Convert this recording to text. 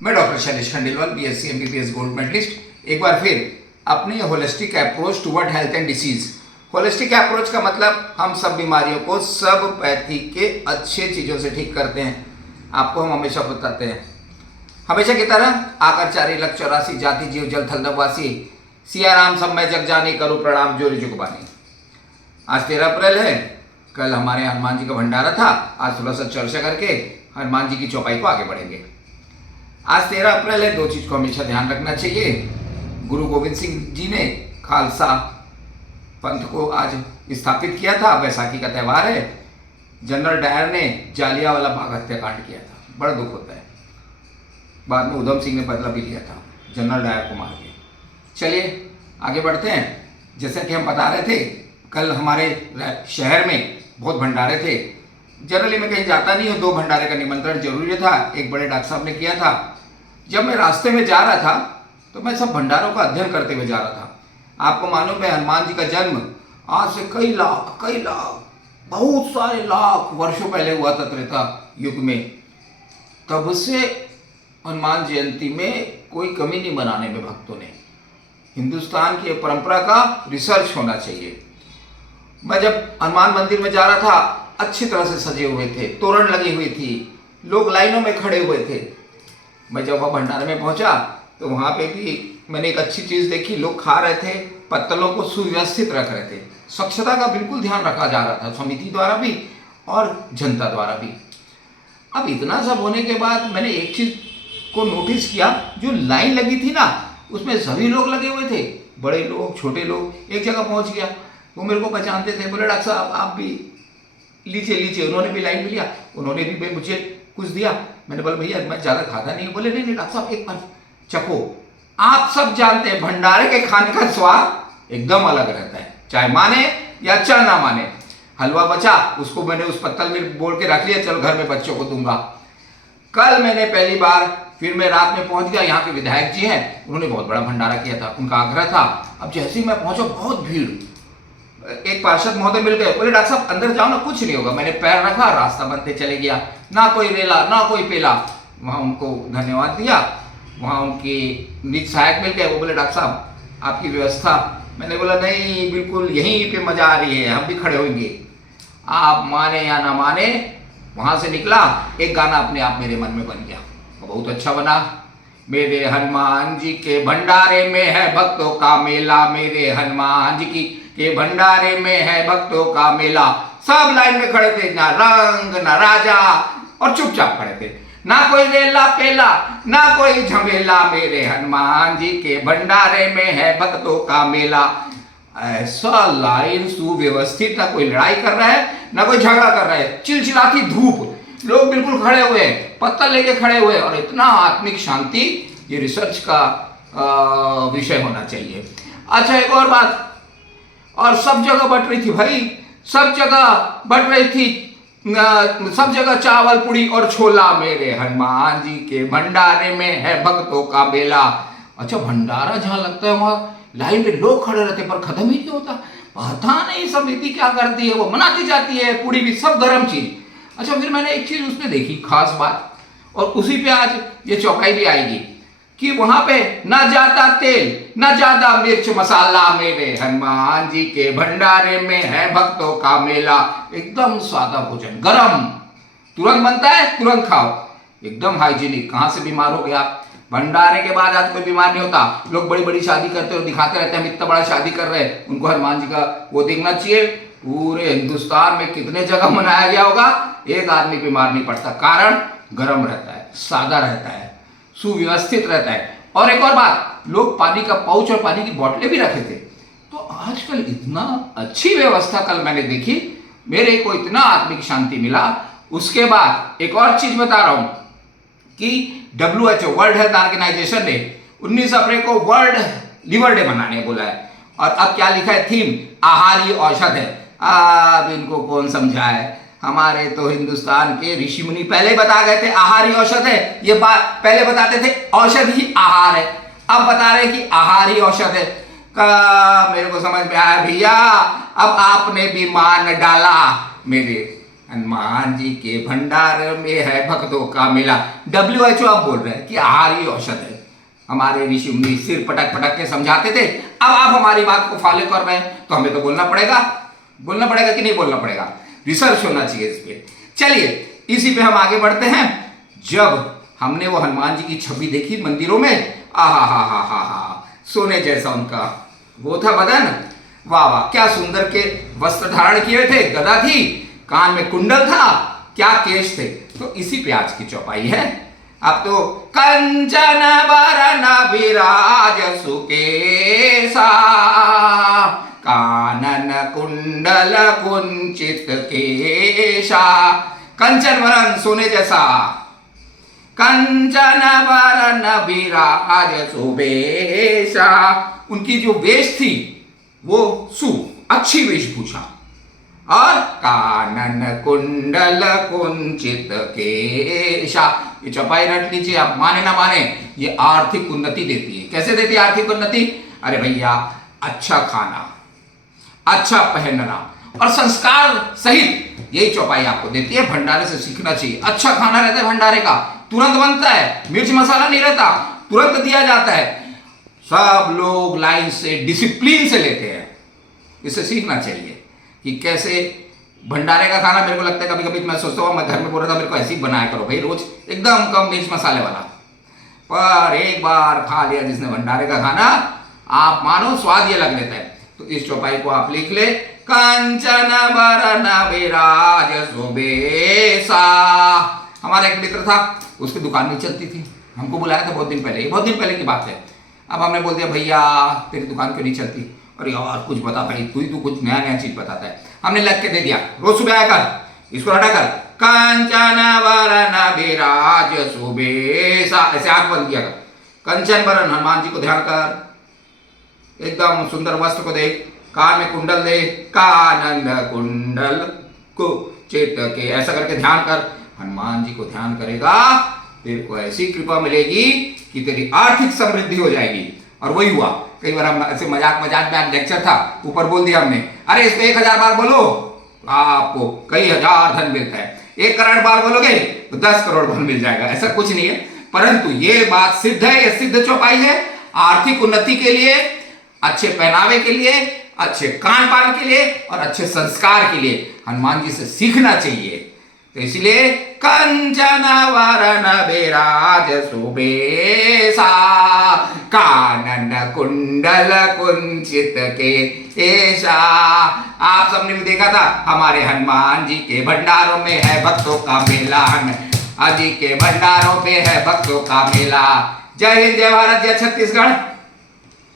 मैं doctor Shailesh Khandelwal, BSc MBBS gold medalist, एक बार फिर अपनी holistic approach toward health and disease. Holistic approach का मतलब हम सब बीमारियों को सब पैथी के अच्छे चीज़ों से ठीक करते हैं। आपको हम हमेशा बताते हैं, हमेशा की तरह आकर 4,84,00,000 जाति जीव जल थल नभवासी, सिया राम सब मैं जग जानी, करूँ प्रणाम जोरी जुगबानी। आज 13 अप्रैल है। कल हमारे हनुमान जी का भंडारा था। आज थोड़ा सा चर्चा करके हनुमान जी की चौपाई को आगे बढ़ेंगे। आज 13 अप्रैल है। दो चीज को हमेशा ध्यान रखना चाहिए। गुरु गोविंद सिंह जी ने खालसा पंथ को आज स्थापित किया था। बैसाखी का त्यौहार है। जनरल डायर ने जालियांवाला बाग हत्याकांड किया था। बड़ा दुख होता है। बाद में उधम सिंह ने बदला भी लिया था जनरल डायर को मार के। चलिए आगे बढ़ते हैं। जैसा कि हम बता रहे थे, कल हमारे शहर में बहुत भंडारे थे। जनरली मैं कहीं जाता नहीं हूँ, 2 भंडारे का निमंत्रण जरूरी था। एक बड़े डॉक्टर साहब ने किया था। जब मैं रास्ते में जा रहा था तो मैं सब भंडारों का अध्ययन करते हुए जा रहा था। आपको मालूम है, हनुमान जी का जन्म आज से कई लाख बहुत सारे लाख वर्षों पहले हुआ था, त्रेता युग में। तब से हनुमान जयंती में कोई कमी नहीं बनाने में भक्तों ने। हिंदुस्तान की परंपरा का रिसर्च होना चाहिए। मैं जब हनुमान मंदिर में जा रहा था, अच्छी तरह से सजे हुए थे, तोरण लगी हुई थी, लोग लाइनों में खड़े हुए थे। मैं जब वहाँ भंडारे में पहुंचा तो वहाँ पे भी मैंने एक अच्छी चीज़ देखी। लोग खा रहे थे, पत्तलों को सुव्यवस्थित रख रहे थे। स्वच्छता का बिल्कुल ध्यान रखा जा रहा था, समिति द्वारा भी और जनता द्वारा भी। अब इतना सब होने के बाद मैंने एक चीज़ को नोटिस किया, जो लाइन लगी थी ना, उसमें सभी लोग लगे हुए थे, बड़े लोग छोटे लोग। एक जगह पहुँच गया, वो मेरे को पहचानते थे। बोले डॉक्टर साहब आप भी लीजिए। उन्होंने भी लाइन में लिया, उन्होंने भी मुझे कुछ दिया। मैंने बोला भैया मैं ज़्यादा खाता नहीं। बोले नहीं डॉक्टर साहब एक बार चखो। आप सब जानते हैं भंडारे के खाने का स्वाद एकदम अलग रहता है, चाहे माने या चाहे ना माने। हलवा बचा, उसको मैंने उस पत्तल में बोल के रख लिया, चलो घर में बच्चों को दूंगा। कल मैंने पहली बार, फिर मैं रात में पहुंच गया। यहाँ के विधायक जी हैं, उन्होंने बहुत बड़ा भंडारा किया था, उनका आग्रह था। अब जैसे ही मैं पहुंचा, बहुत भीड़। एक पार्षद महोदय मिल गए, बोले डॉक्टर साहब अंदर जाओ ना, कुछ नहीं होगा। मैंने पैर रखा, रास्ता बनते चले गया। ना कोई रेला ना कोई पेला। वहाँ उनको धन्यवाद दिया। वहाँ उनके निज सहायक मिल गए, वो बोले डॉक्टर साहब आपकी व्यवस्था। मैंने बोला नहीं, बिल्कुल यहीं पे मजा आ रही है, हम भी खड़े होंगे, आप माने या ना माने। वहाँ से निकला, एक गाना अपने आप मेरे मन में बन गया, बहुत अच्छा बना। मेरे हनुमान जी के भंडारे में है भक्तों का मेला, मेरे हनुमान जी की के भंडारे में है भक्तों का मेला। सब लाइन में खड़े थे, ना रंग ना राजा, और चुपचाप खड़े थे। ना कोई रेला पेला ना कोई झमेला, मेरे हनुमान जी के भंडारे में है भक्तों का मेला। ऐसा लाइन सुव्यवस्थित, ना कोई लड़ाई कर रहा है ना कोई झगड़ा कर रहा है। चिलचिलाती धूप, लोग बिल्कुल खड़े हुए हैं, पत्तल लेके खड़े हुए, और इतना आत्मिक शांति। ये रिसर्च का विषय होना चाहिए। अच्छा एक और बात, और सब जगह बट रही थी भाई, सब जगह बट रही थी, सब जगह चावल पूड़ी और छोला, मेरे हनुमान जी के भंडारे में है भक्तों का मेला। अच्छा भंडारा जहाँ लगता है वहाँ लाइन में लोग खड़े रहते, पर खत्म ही नहीं होता। पता नहीं समिति क्या करती है, वो बनाती जाती है, पूड़ी भी सब गर्म चीज। अच्छा फिर मैंने एक चीज उसमें देखी, खास बात, और उसी पे आज ये चौपाई भी आएगी कि वहां पे ना ज्यादा तेल ना ज्यादा मिर्च मसाला, मेरे हनुमान जी के भंडारे में है भक्तों का मेला। एकदम सादा भोजन, गरम, तुरंत बनता है, तुरंत खाओ, एकदम हाइजीनिक। कहां से बीमार हो गया? भंडारे के बाद आज कोई बीमार नहीं होता। लोग बड़ी बड़ी शादी करते और दिखाते रहते हैं हम इतना बड़ा शादी कर रहे हैं। उनको हनुमान जी का वो देखना चाहिए। पूरे हिंदुस्तान में कितने जगह मनाया गया होगा, एक आदमी बीमार नहीं पड़ता। कारण गर्म रहता है, सादा रहता है, सुव्यवस्थित रहता है। और एक और बात, लोग पानी का पाउच और पानी की बोतलें भी रखे थे। तो आजकल इतना अच्छी व्यवस्था कल मैंने देखी, मेरे को इतना आत्मिक शांति मिला। उसके बाद एक और चीज बता रहा हूं कि WHO वर्ल्ड हेल्थ ऑर्गेनाइजेशन ने 19 अप्रैल को वर्ल्ड लिवर डे मनाने बोला है। और अब क्या लिखा है, थीम आहारी औषध है। अब इनको कौन समझाए, हमारे तो हिंदुस्तान के ऋषि मुनि पहले बता गए थे आहारी औषध है। ये बात पहले बताते थे औषध ही आहार है, अब बता रहे कि आहारी औषध है। मेरे को समझ में आया भैया, अब आपने भी मान डाला मेरे हनुमान जी के भंडार में है भक्तों का मेला। WHO आप बोल रहे हैं कि आहार ही औषध है। हमारे ऋषि मुनि सिर पटक पटक के समझाते थे, अब आप हमारी बात को फॉलो कर रहे हैं तो हमें तो बोलना पड़ेगा कि नहीं बोलना पड़ेगा? रिसर्च होना चाहिए इस पे। चलिए इसी पे हम आगे बढ़ते हैं। जब हमने वो हनुमान जी की छवि देखी मंदिरों में, आहा हा हा हा हा, सोने जैसा उनका वो था बदन, वाह वाह, क्या सुंदर के वस्त्र धारण किए थे, गदा थी, कान में कुंडल था, क्या केश थे। तो इसी पे आज की चौपाई है। अब तो कंचन बरन विराज सुकेसा, कानन कुंडल कुंचित केशा। कंचन वरन सोने जैसा, कंचन वरन विराज सुबेशा। उनकी जो वेश थी वो अच्छी वेशभूषा, और कानन कुंडल कुंचित केशा। ये चौपाई रट लीजिए, आप माने ना माने, ये आर्थिक उन्नति देती है। कैसे देती है आर्थिक उन्नति? अरे भैया, अच्छा खाना, अच्छा पहनना और संस्कार सहित यही चौपाई आपको देती है। भंडारे से सीखना चाहिए। अच्छा खाना रहता है भंडारे का, तुरंत बनता है, मिर्च मसाला नहीं रहता, तुरंत दिया जाता है। सब लोग लाइन से डिसिप्लिन से लेते हैं। इसे सीखना चाहिए कि कैसे भंडारे का खाना। मेरे को लगता है कभी कभी मैं सोचता हूँ, मैं घर में बोल रहा था मेरे को ऐसे ही बनाया करो भाई, रोज एकदम कम मिर्च मसाले वाला। पर एक बार खा लिया जिसने भंडारे का खाना, आप मानो स्वाद ये लग लेता है। तो इस चौपाई को आप लिख ले, कंचन बरन विराज सुबेसा। हमारा एक मित्र था, उसकी दुकान नहीं चलती थी, हमको बुलाया था बहुत दिन पहले, ये बहुत दिन पहले की बात है। अब हमने बोल दिया, भैया तेरी दुकान क्यों नहीं चलती? अरे यार कुछ बता भाई, तू ही तो कुछ नया नया चीज बताता है। हमने लग के दे दिया, रोज सुबह आया कर, इसको हटा कर, कंचन वरन विराज सुबेसा, ऐसे आंख बंद किया कर। कंचन वरन, हनुमान जी को ध्यान कर, एकदम सुंदर वस्त्र को देख, कान में कुंडल दे, कानन कुंडल को चित के, ऐसा करके ध्यान कर। हनुमान जी को ध्यान करेगा, तेरे को ऐसी कृपा मिलेगी कि तेरी आर्थिक समृद्धि हो जाएगी। और वही हुआ। कई बार हम ऐसे मजाक में लेक्चर था, ऊपर बोल दिया हमने, अरे इसको 1000 बार बोलो आपको कई हजार धन मिलता है, 1 करोड़ बार बोलोगे तो 10 करोड़ धन मिल जाएगा। ऐसा कुछ नहीं है, परंतु ये बात सिद्ध है, ये सिद्ध चौपाई है। आर्थिक उन्नति के लिए, अच्छे पहनावे के लिए, अच्छे खान पान के लिए और अच्छे संस्कार के लिए हनुमान जी से सीखना चाहिए। तो इसलिए कंचन वरन विराज सुबेसा, कानन कुंडल कुंचित केशा। आप सबने भी देखा था, हमारे हनुमान जी के भंडारों में है भक्तों का मेला, हनुमान जी के भंडारों में है भक्तों का मेला। जय हिंद, जय भारत, जय छत्तीसगढ़।